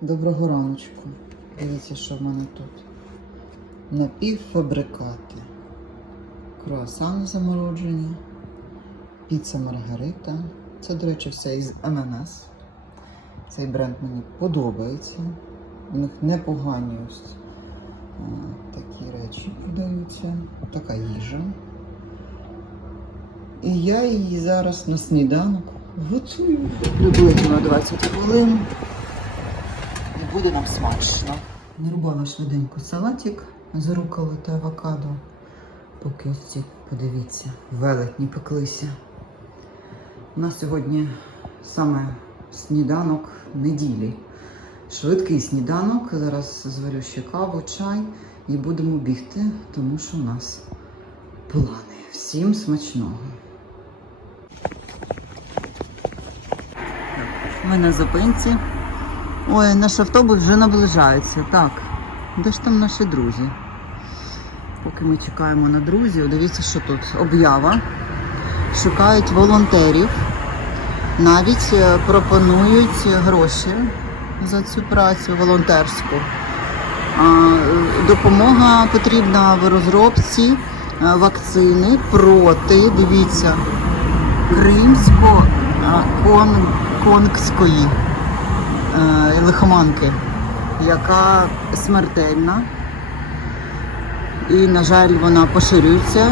Доброго раночку. Дивіться, що в мене тут. Напівфабрикати. Круасани заморожені. Піца Маргарита. Це, до речі, все із МНС. Цей бренд мені подобається. У них непогані ось такі речі продаються. Така їжа. І я її зараз на сніданок готую. Приблизно 20 хвилин. Буде нам смачно. Нарубала швиденько салатик з руколи та авокадо. Поки ось ці, подивіться, велетні пеклися. У нас сьогодні саме сніданок неділі. Швидкий сніданок. Зараз зварю ще каву, чай і будемо бігти, тому що у нас плани. Всім смачного! Ми на зупинці. Ой, наш автобус вже наближається. Так, де ж там наші друзі? Поки ми чекаємо на друзів, дивіться, що тут об'ява. Шукають волонтерів. Навіть е, пропонують гроші за цю працю волонтерську. Е, Допомога потрібна в розробці е, вакцини проти, дивіться, кримсько-конгської лихоманки, яка смертельна. І, на жаль, вона поширюється.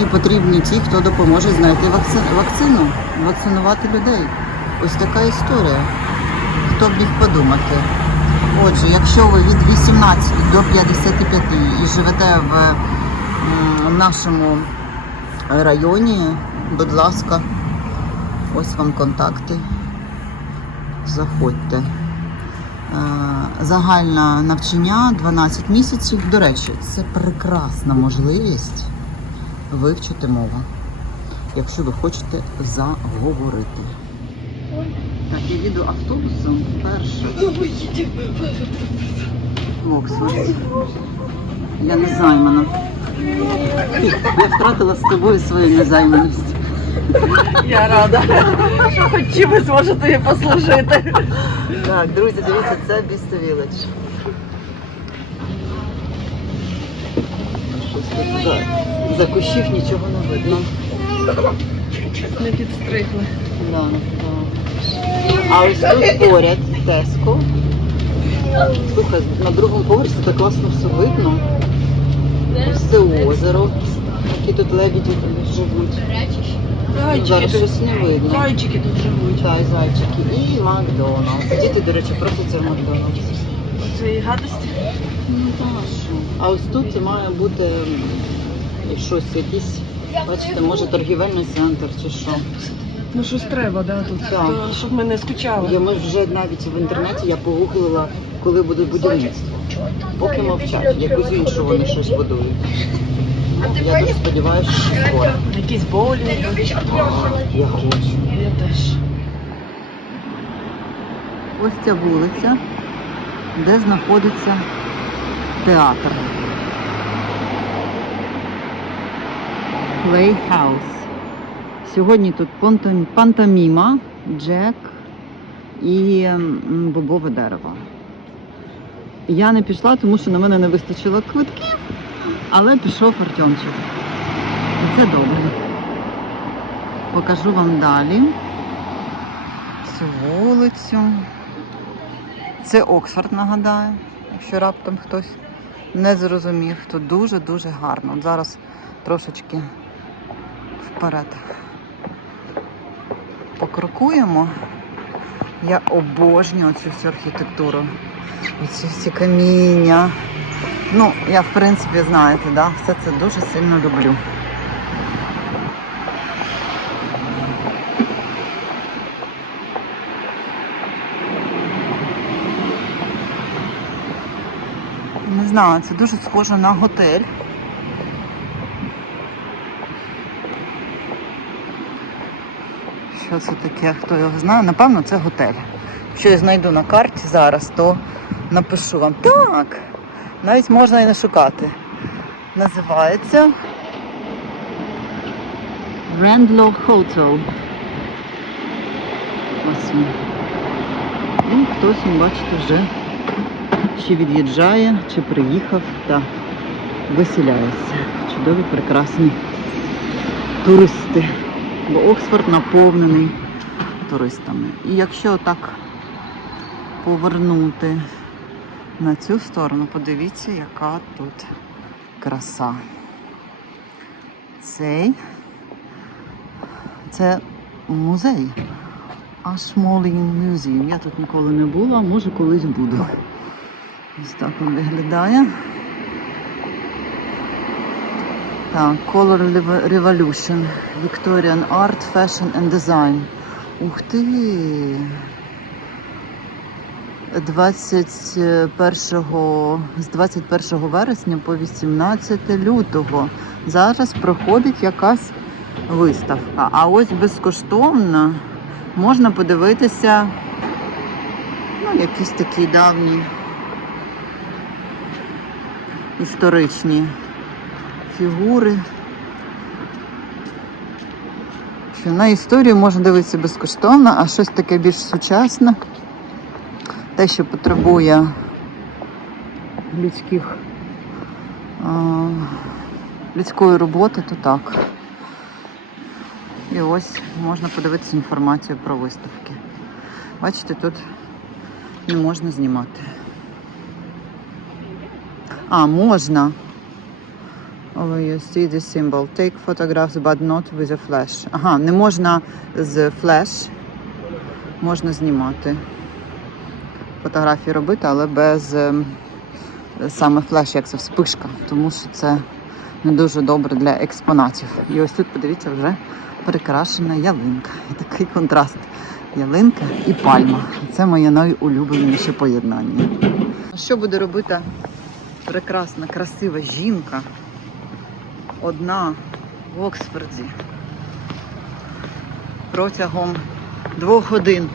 І потрібні ті, хто допоможе знайти вакци- вакцину, вакцинувати людей. Ось така історія. Хто б міг подумати? Отже, якщо ви від 18 до 55 і живете в нашому районі, будь ласка, ось вам контакти. Заходьте. Е, Загальне навчання 12 місяців. До речі, це прекрасна можливість вивчити мову, якщо ви хочете заговорити. Так, я їду автобусом перше. Оксфорд. Я не займана. Я втратила з тобою свою незайманість. Я рада, що хоч чимось можете її послужити. Так, друзі, дивіться, це Біста Village. Щось за, кущів нічого не видно. Не підстригли. Да, да. А ось тут поряд Теско. Слухай, на другому поверсі так класно все видно. Ось це озеро. Які тут лебеді живуть. Зараз Зайчики, щось не видно. зайчики тут живуть. Так, зайчики. І Макдоналдс. Діти, до речі, просяться в Макдоналдс. Цієї гадості. Ну так, що. А ось тут це має бути щось, якийсь, бачите, може торгівельний центр чи що. Ну щось треба, да, тут, Так. то, щоб ми не скучали. Я ми вже навіть в інтернеті я погуглила, коли буде будівництво. Поки мовчать, якусь іншу вони щось будують. Ну, я дуже сподіваюся, що скоро. Якісь боулінги. Я хочу. Я теж. Ось ця вулиця, де знаходиться театр. Playhouse. Сьогодні тут пантоміма, Джек і бобове дерево. Я не пішла, тому що на мене не вистачило квитків, але пішов Артемчик. І це добре. Покажу вам далі цю вулицю. Це Оксфорд, нагадаю, якщо раптом хтось не зрозумів. Тут дуже-дуже гарно. От зараз трошечки вперед покрокуємо. Я обожнюю цю всю архітектуру. Оці всі каміння. Ну, я в принципі, знаєте, да, все це дуже сильно люблю. Не знаю, це дуже схоже на готель. Що це таке? Хто його знає? Напевно, це готель. Якщо я знайду на карті зараз, то напишу вам. Так, навіть можна і не шукати. Називається Randlow Hotel. Ось він. І хтось, ну, бачите, вже чи від'їжджає, чи приїхав та виселяється. Чудові, прекрасні туристи. Бо Оксфорд наповнений туристами. І якщо так повернути на цю сторону, подивіться, яка тут краса. Цей це музей. Ashmolean Museum. Я тут ніколи не була, може колись буду. Ось так він виглядає. Так, Color Revolution. Victorian Art, Fashion and Design. Ух ти! 21, з 21 вересня по 18 лютого. Зараз проходить якась виставка. А ось безкоштовно можна подивитися ну, якісь такі давні історичні фігури. Що на історію можна дивитися безкоштовно, а щось таке більш сучасне, те, що потребує людських людської роботи, то так. І ось можна подивитися інформацію про виставки. Бачите, тут не можна знімати. А, можна. Oh, you see the symbol. Take photographs, but not with a flash. Ага, не можна з флеш. Можна знімати. Фотографії робити, але без ем, саме флеш, як це вспишка, тому що це не дуже добре для експонатів. І ось тут, подивіться, вже прикрашена ялинка. І такий контраст. Ялинка і пальма. Це моє найулюбленіше поєднання. Що буде робити прекрасна, красива жінка? Одна в Оксфорді протягом двох годин.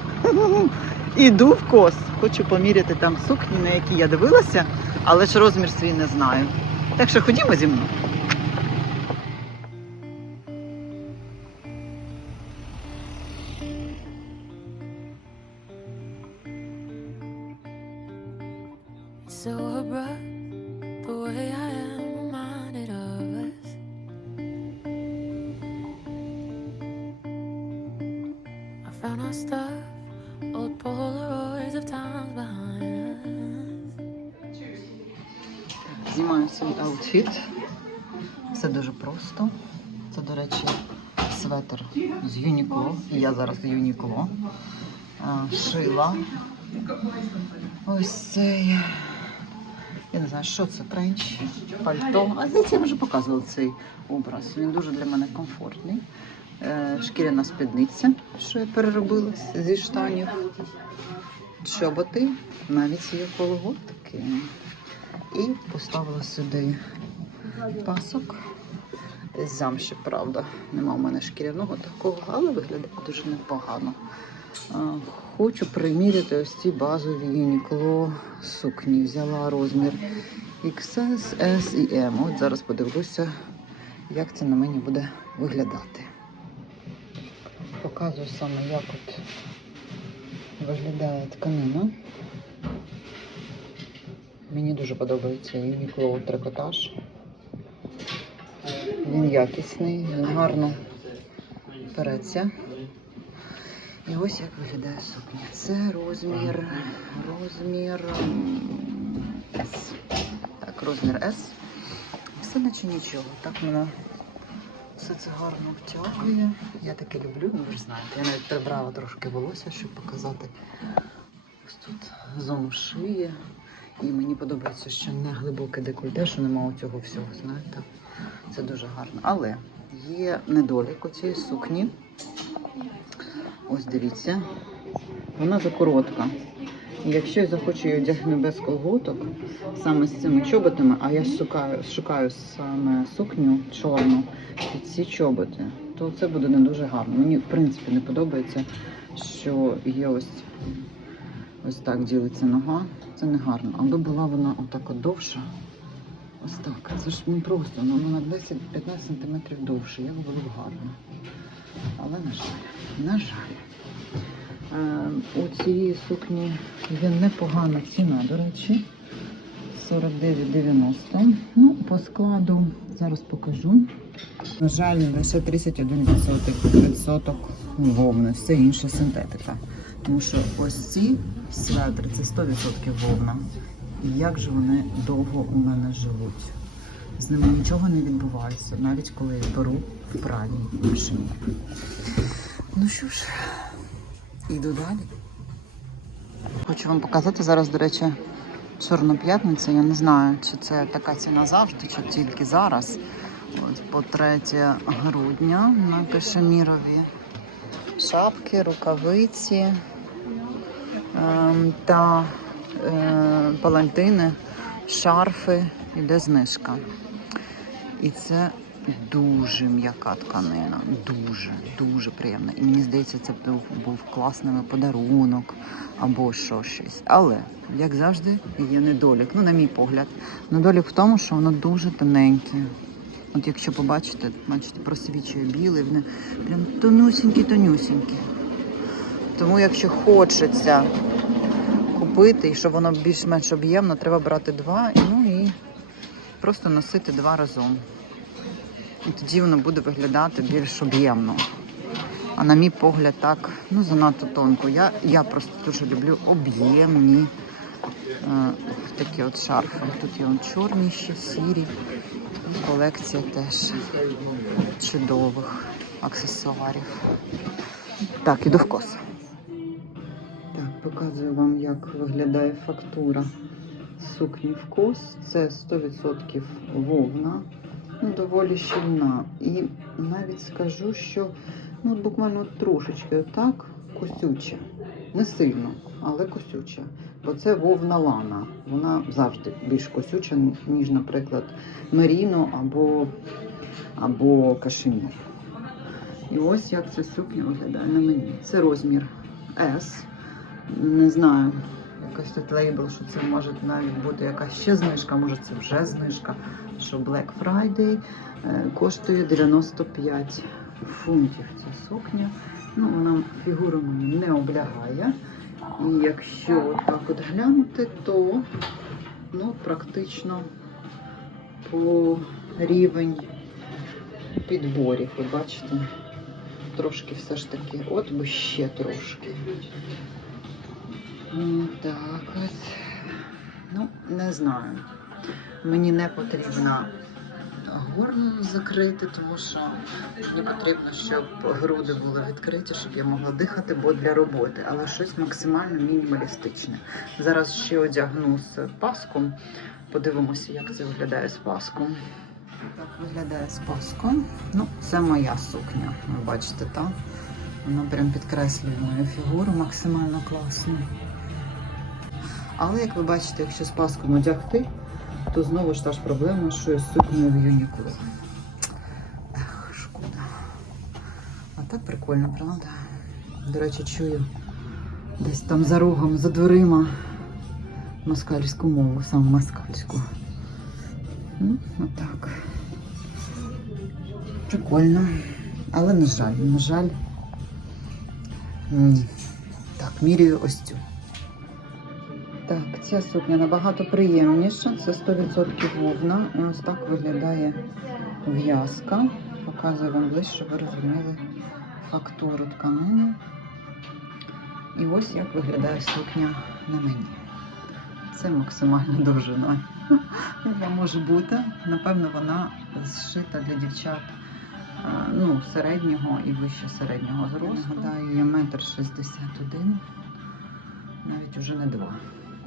Іду в кос. Хочу поміряти там сукні, на які я дивилася, але ж розмір свій не знаю. Так що ходімо зі мною. Found our stuff, свій аутфіт. Все дуже просто. Це, до речі, светр з Юнікло. Я зараз Юнікло. Шила. Ось цей. Я не знаю, що це тренч, пальто. А здається, я вже показувала цей образ. Він дуже для мене комфортний. Е, Шкіряна спідниця, що я переробила зі штанів. Чоботи, навіть є колготки. І поставила сюди пасок. Замші, правда. Нема в мене шкіряного такого, але виглядає дуже непогано. Хочу приміряти ось ці базові Uniqlo сукні. Взяла розмір XS, S і M. От зараз подивлюся, як це на мені буде виглядати. Показую саме, як от виглядає тканина. Мені дуже подобається Uniqlo трикотаж. Він якісний, він гарно переться. І ось як виглядає сукня. Це розмір, розмір S. Так, розмір S. Все наче нічого. Так воно все це гарно втягує. Я таке люблю, ну ви ж знаєте. Я навіть прибрала трошки волосся, щоб показати ось тут зону шиї. І мені подобається, що не глибоке декольте, що немає цього всього, знаєте. Це дуже гарно. Але є недолік у цієї сукні. Ось дивіться. Вона закоротка. Якщо я захочу її одягнути без колготок, саме з цими чоботами, а я шукаю, шукаю саме сукню чорну під ці чоботи, то це буде не дуже гарно. Мені в принципі не подобається, що є ось, ось так ділиться нога. Це не гарно. Аби була вона отак от довша. Ось так. Це ж не просто, ну, вона на 10-15 см довше, як було б гарно. Але на жаль, на жаль. Е, у цієї сукні є непогана ціна, до речі. 49,90. Ну, по складу зараз покажу. На жаль, лише 31% відсоток вовни, все інше синтетика. Тому що ось ці светри це 100% вовна. І як же вони довго у мене живуть? З ними нічого не відбувається, навіть коли я беру в пральній машині. Ну що ж, іду далі. Хочу вам показати зараз, до речі, Чорна п'ятниця. Я не знаю, чи це така ціна завжди, чи тільки зараз. Ось по 3 грудня на кашемірові шапки, рукавиці та е, палантини, шарфи. Іде знижка. І це дуже м'яка тканина. Дуже, дуже приємна. І мені здається, це був, був класний подарунок або що щось. Але, як завжди, є недолік. Ну, на мій погляд. Недолік в тому, що воно дуже тоненьке. От якщо побачите, бачите, просвічує білий, вони прям тонюсінькі-тонюсінькі. Тому якщо хочеться купити, і щоб воно більш-менш об'ємно, треба брати два, ну і просто носити два разом. І тоді воно буде виглядати більш об'ємно. А на мій погляд, так, ну занадто тонко. Я, я просто дуже люблю об'ємні е, такі от шарфи. Тут є он чорні ще, сірі. І колекція теж чудових аксесуарів. Так, іду в кос. Показую вам, як виглядає фактура сукні в кос. Це 100% вовна, ну, доволі щільна. І навіть скажу, що ну, буквально трошечки отак косюча. Не сильно, але косюча. Бо це вовна лана. Вона завжди більш косюча, ніж, наприклад, меріно або, або кашемір. І ось як ця сукня виглядає на мені. Це розмір S. Не знаю, якось тут лейбл, що це може навіть бути якась ще знижка, може це вже знижка. Що Black Friday е, коштує 95 фунтів ця сукня. Ну, вона фігуру мені не облягає. І якщо так от глянути, то ну, практично по рівень підборів, ви бачите, трошки все ж таки, от би ще трошки. Ну, Так от. Ну, не знаю. Мені не потрібно горло закрити, тому що мені потрібно, щоб груди були відкриті, щоб я могла дихати, бо для роботи, але щось максимально мінімалістичне. Зараз ще одягну з паском. Подивимося, як це виглядає з паском. Так виглядає з паском. Ну, це моя сукня. Ви бачите, так? Вона прям підкреслює мою фігуру максимально класно. Але як ви бачите, якщо з паском одягти, то знову ж та ж проблема, що я сукнею в нікуди. Ех, шкода. А так прикольно, правда? До речі, чую десь там за рогом, за дверима москальську мову, саме москальську. Ну, отак. Прикольно. Але на жаль, на жаль. Так, міряю ось цю. Так, ця сукня набагато приємніша. Це 100% вовна. І ось так виглядає в'язка. Показую вам ближче, щоб ви розуміли фактуру тканини. І ось як виглядає сукня на мені. Це максимально довжина. Яка може бути. Напевно, вона зшита для дівчат ну, середнього і вище середнього зросту. Гадаю, я метр шістдесят один, навіть уже не два.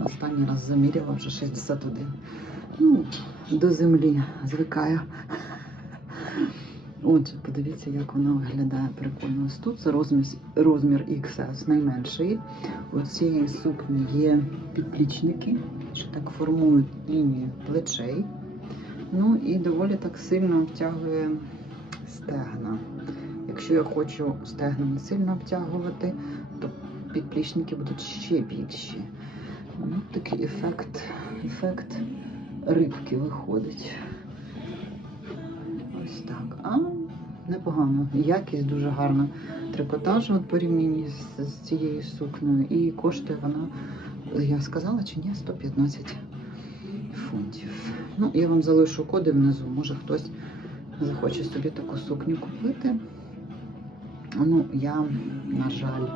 Останній раз заміряла вже 61. Ну, до землі звикаю. Отже, подивіться, як вона виглядає прикольно. Ось тут це розмір, розмір XS, найменший. У цієї сукні є підплічники, що так формують лінію плечей. Ну і доволі так сильно обтягує стегна. Якщо я хочу стегна не сильно обтягувати, то підплічники будуть ще більші. Ну, такий ефект, ефект рибки виходить. Ось так. А непогано. Якість дуже гарна. трикотажу от порівнянні з, з цією сукнею. І коштує вона, я сказала чи ні, 115 фунтів. Ну, я вам залишу коди внизу. Може хтось захоче собі таку сукню купити. Ну, я, на жаль,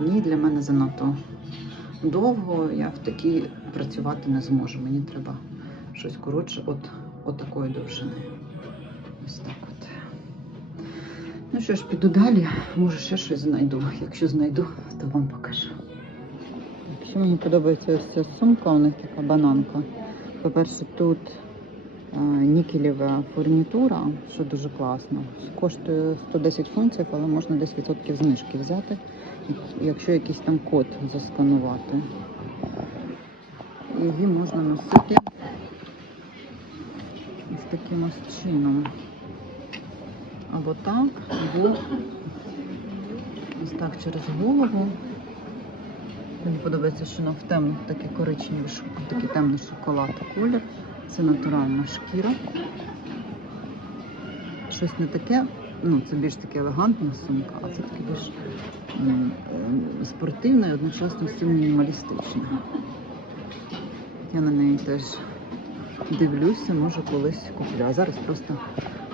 ні, для мене занадто довго. Я в такій працювати не зможу. Мені треба щось коротше, от, от такої довжини. Ось так от. Ну що ж, піду далі. Може, ще щось знайду. Якщо знайду, то вам покажу. Якщо мені подобається ось ця сумка, у них така бананка. По-перше, тут е, нікелєва фурнітура, що дуже класно. Коштує 110 фунтів, але можна 10% знижки взяти, якщо якийсь там код засканувати. Її можна носити ось таким ось чином. Або так, або ось так через голову. Мені подобається, що вона в темний такий коричневий, такий темний шоколад колір. Це натуральна шкіра. Щось не таке, ну це більш таке елегантна сумка, а це таке більш м, спортивна і одночасно цим мінімалістична. Я на неї теж дивлюся, може колись куплю. А зараз просто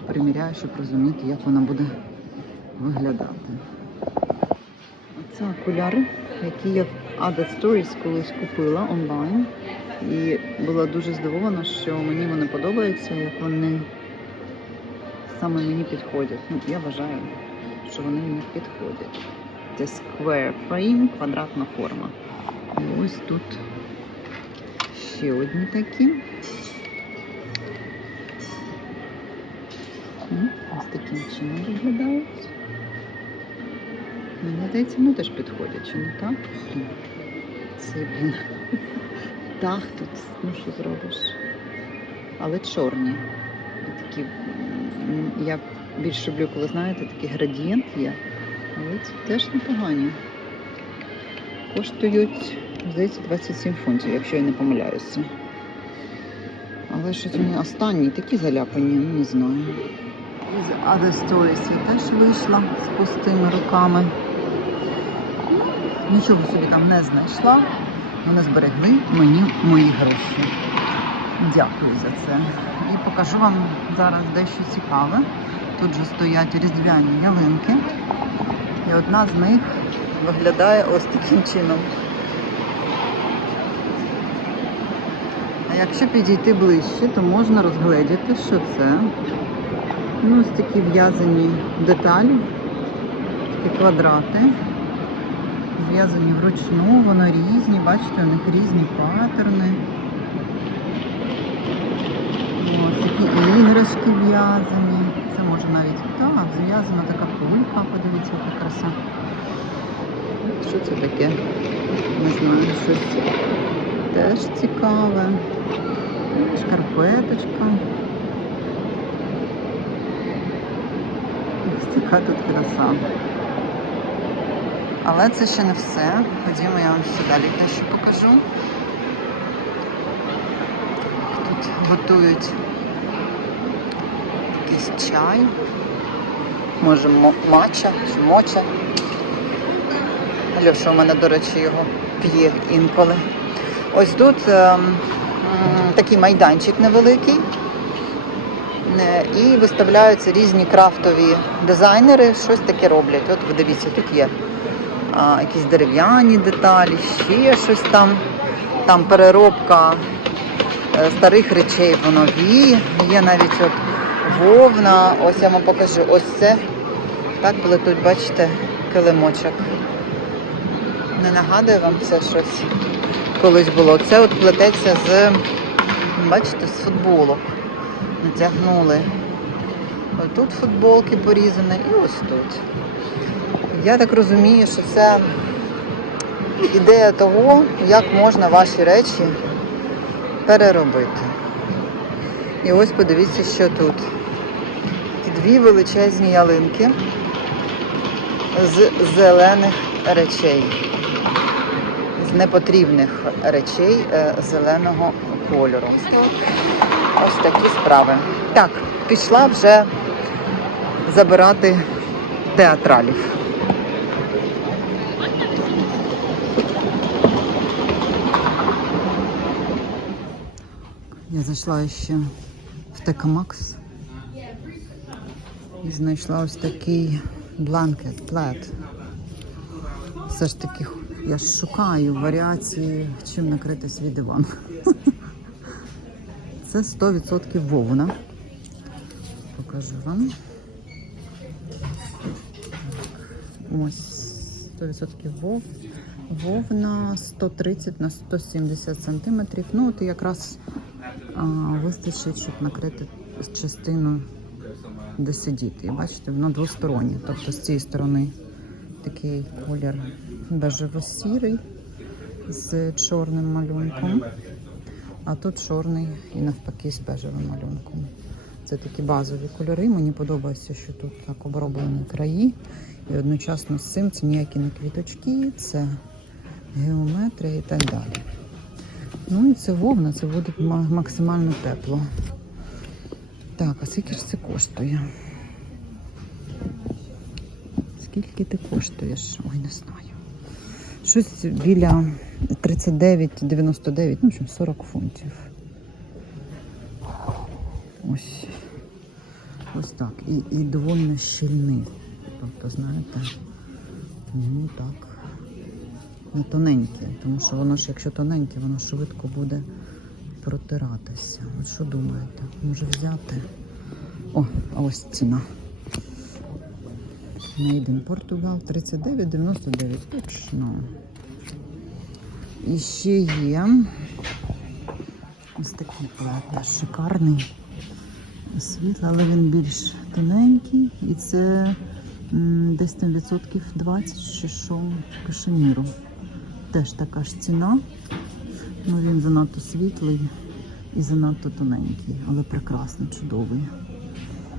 приміряю, щоб розуміти, як вона буде виглядати. Це окуляри, які я в Ada Stories колись купила онлайн. І була дуже здивована, що мені вони подобаються, як вони саме мені підходять. Ну, я вважаю, що вони мені підходять. Це square frame, квадратна форма. І ось тут ще одні такі. Ось таким чином виглядають. Мені здається, вони теж підходять, чи не так? Це, блін. Дах тут, ну що зробиш? Але чорні. Такі, я більш люблю, коли знаєте, такий градієнт є. Але ці теж непогані. Коштують, здається, 27 фунтів, якщо я не помиляюся. Але щось вони останні такі заляпані, ну не знаю. З Other Stories я теж вийшла з пустими руками. Нічого собі там не знайшла. Вони зберегли мені мої гроші. Дякую за це. Покажу вам зараз дещо цікаве. Тут же стоять різдвяні ялинки. І одна з них виглядає ось таким чином. А якщо підійти ближче, то можна розгледіти, що це. Ну, ось такі в'язані деталі, такі квадрати. Зв'язані вручну, воно різні, бачите, у них різні паттерни. Ось такі іграшки в'язані. Це може навіть так, зв'язана така кулька, подивіться, яка краса. Що це таке? Не знаю, щось теж цікаве. Шкарпеточка. Ось така тут краса. Але це ще не все. Ходімо, я вам ще далі дещо покажу. Тут готують якийсь чай. Може мо- матча чи моча. Льоша у мене, до речі, його п'є інколи. Ось тут м, такий майданчик невеликий. Е, І виставляються різні крафтові дизайнери, щось таке роблять. От ви дивіться, тут є а, якісь дерев'яні деталі, ще щось там. Там переробка е, старих речей в нові. Є навіть от вовна. Ось я вам покажу. Ось це. Так плетуть, бачите, килимочок. Не нагадує вам це щось колись було. Це от плететься з, бачите, з футболок. Натягнули. Ось тут футболки порізані і ось тут. Я так розумію, що це ідея того, як можна ваші речі переробити. І ось подивіться, що тут дві величезні ялинки з зелених речей, з непотрібних речей е, зеленого кольору. Ось такі справи. Так, пішла вже забирати театралів. Я зайшла ще в Тека Макс і знайшла ось такий бланкет, плед. Все ж таки я шукаю варіації, чим накрити свій диван. Це 100% вовна. Покажу вам. Ось 100% вов. Вовна 130 на 170 сантиметрів. Ну, от якраз а, вистачить, щоб накрити частину, де сидіти. І бачите, воно двостороннє. Тобто з цієї сторони такий колір бежево-сірий з чорним малюнком, а тут чорний і навпаки з бежевим малюнком. Це такі базові кольори. Мені подобається, що тут так оброблені краї. І одночасно з цим це ніякі не квіточки, це геометрія і так далі. Ну і це вовна, це буде максимально тепло. Так, а скільки ж це коштує? Скільки ти коштуєш? Ой, не знаю. Щось біля 39,99, ну, в общем, 40 фунтів. Ось. Ось так. І, і доволі щільний. Тобто, знаєте, ну так. Не тоненьке, тому що воно ж, якщо тоненьке, воно швидко буде протиратися. От що думаєте? Може взяти? О, ось ціна. Made in Portugal 39,99. Точно. І ще є ось такий теж шикарний. Світлий, але він більш тоненький. І це десь там відсотків 20 чи що кашеміру. Теж така ж ціна. Ну він занадто світлий і занадто тоненький, але прекрасно, чудовий.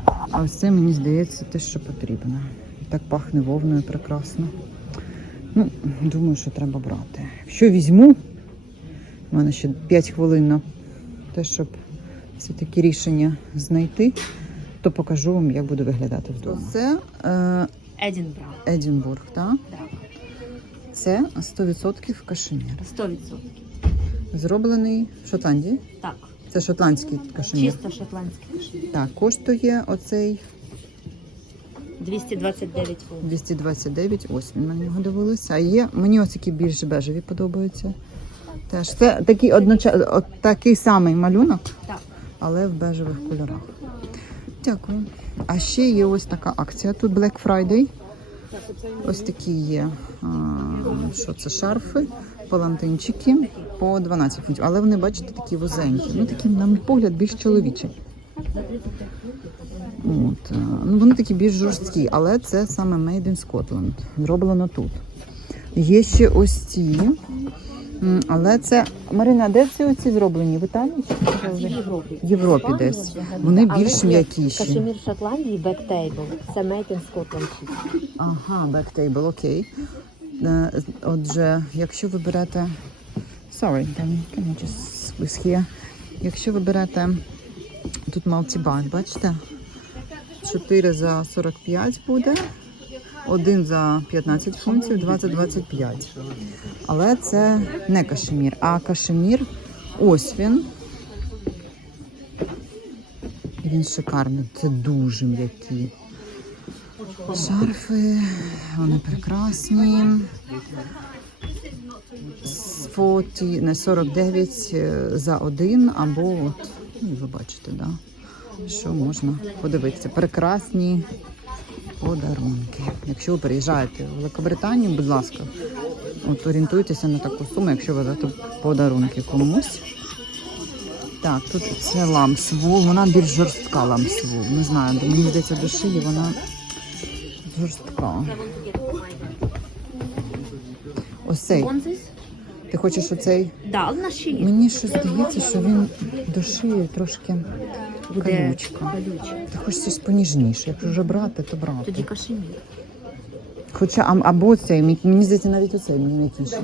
А ось це мені здається те, що потрібно. Так пахне вовною прекрасно. Ну, думаю, що треба брати. Якщо візьму, у мене ще 5 хвилин на те, щоб все-таки рішення знайти, то покажу вам, як буде виглядати вдома. Це е, Едінбра. Едінбург, так? Так. Це 100% кашемір. 100%. Зроблений в Шотландії. Так. Це шотландський кашемір. Чисто шотландський кашемір. Так, коштує оцей 229 фунтів. 229. Ось він на нього дивилися. А є мені ось такі більш бежеві подобаються. Теж це такий одноча... от такий самий малюнок, Так. але в бежевих кольорах. Дякую. А ще є ось така акція. Тут Black Friday. Ось такі є. а, Що це шарфи, палантинчики по 12 фунтів. Але вони, бачите, такі вузенькі. Ну такі, на мій погляд, більш чоловічі. От, е, ну, вони такі більш жорсткі, але це саме Made in Scotland. Зроблено тут. Є ще ось ці. Але це Марина, де ці оці зроблені? В Італії? чи В? Європі. В Європі десь. Вони більш м'якіші. Кашемір Шотландії бектейбл. Це Made in Scotland. Ага, бектейбл, окей. Е, Отже, якщо ви берете. Sorry, can, I just squeeze here? Якщо ви берете тут малтібак, бачите? 4 за 45 буде, один за 15 фунтів, два за 25. Але це не кашемір, а кашемір ось він. Він шикарний, це дуже м'які. Шарфи, вони прекрасні. 40, не 49 е, за один, або от, ну, ви бачите, да, що можна подивитися. Прекрасні подарунки. Якщо ви приїжджаєте в Великобританію, будь ласка, от орієнтуйтеся на таку суму, якщо ви дати подарунки комусь. Так, тут це ламсвул, вона більш жорстка ламсвул. Не знаю, мені здається, до шиї вона жорстка. Ось цей. Ти хочеш оцей? Да, в нас ще є. Мені щось здається, що він до шиї трошки Буде колючка. Ти хочеш щось поніжніше. Якщо вже брати, то брати. Тоді кашемір. Хоча а- або цей, мені- мені здається, навіть оцей мені м'якіший.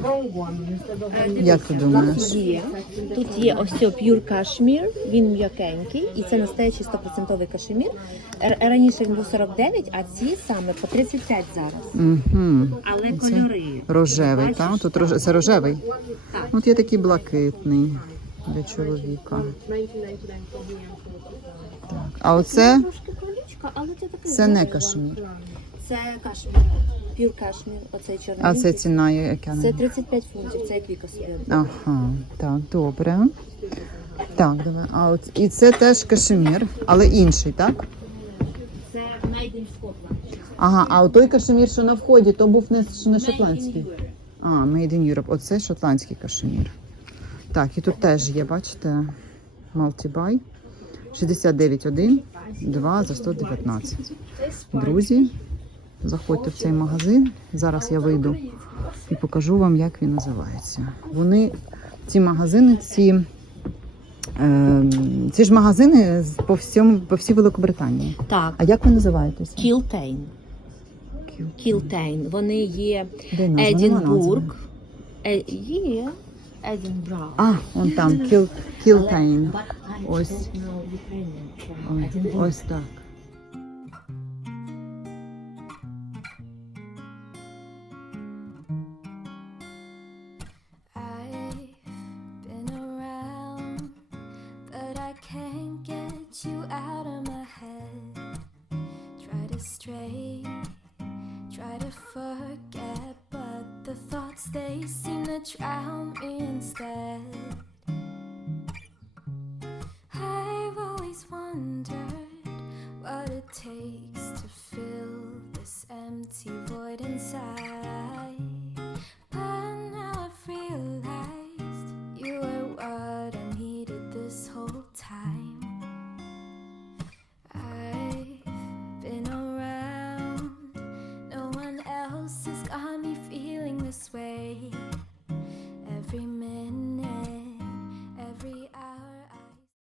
Як ти думаєш? Є. Тут є ось цей Pure Cashmere, він м'якенький, і це настоящий 100% кашемір. Р- Раніше він був 49, а ці саме по 35 зараз. Угу. Але Це кольори. Рожевий, Бачиш? так? Тут роже... це рожевий. Так. От є такий блакитний. для чоловіка. 1999 Так. А оце Трошки колючка, але це таке. Це не кашмір. Це кашмір. Пюр кашмір, оцей чорний. а це ціна яка? Це 35 фунтів, це як Віка собі. Ага, так, добре. Так, давай. А от і це теж кашемір, але інший, так? Це Made in Scotland. Ага, а от той кашемір, що на вході, то був не, не шотландський. А, Made in Europe. Оце шотландський кашемір. Так, і тут теж є, бачите, Multibuy. 69,1, 2 за 119. Друзі, заходьте в цей магазин. Зараз я вийду і покажу вам, як він називається. Вони, ці магазини, ці, е, ці ж магазини по, всьому, по всій Великобританії. Так, А як ви називаєтеся? Кілтейн. Кілтейн. Вони є Едінбург. Е, Є Едінбург. А, вон там, Кіл, Кілтейн. Ось. Ось так. Try to stray, try to forget, but the thoughts they seem to drown instead.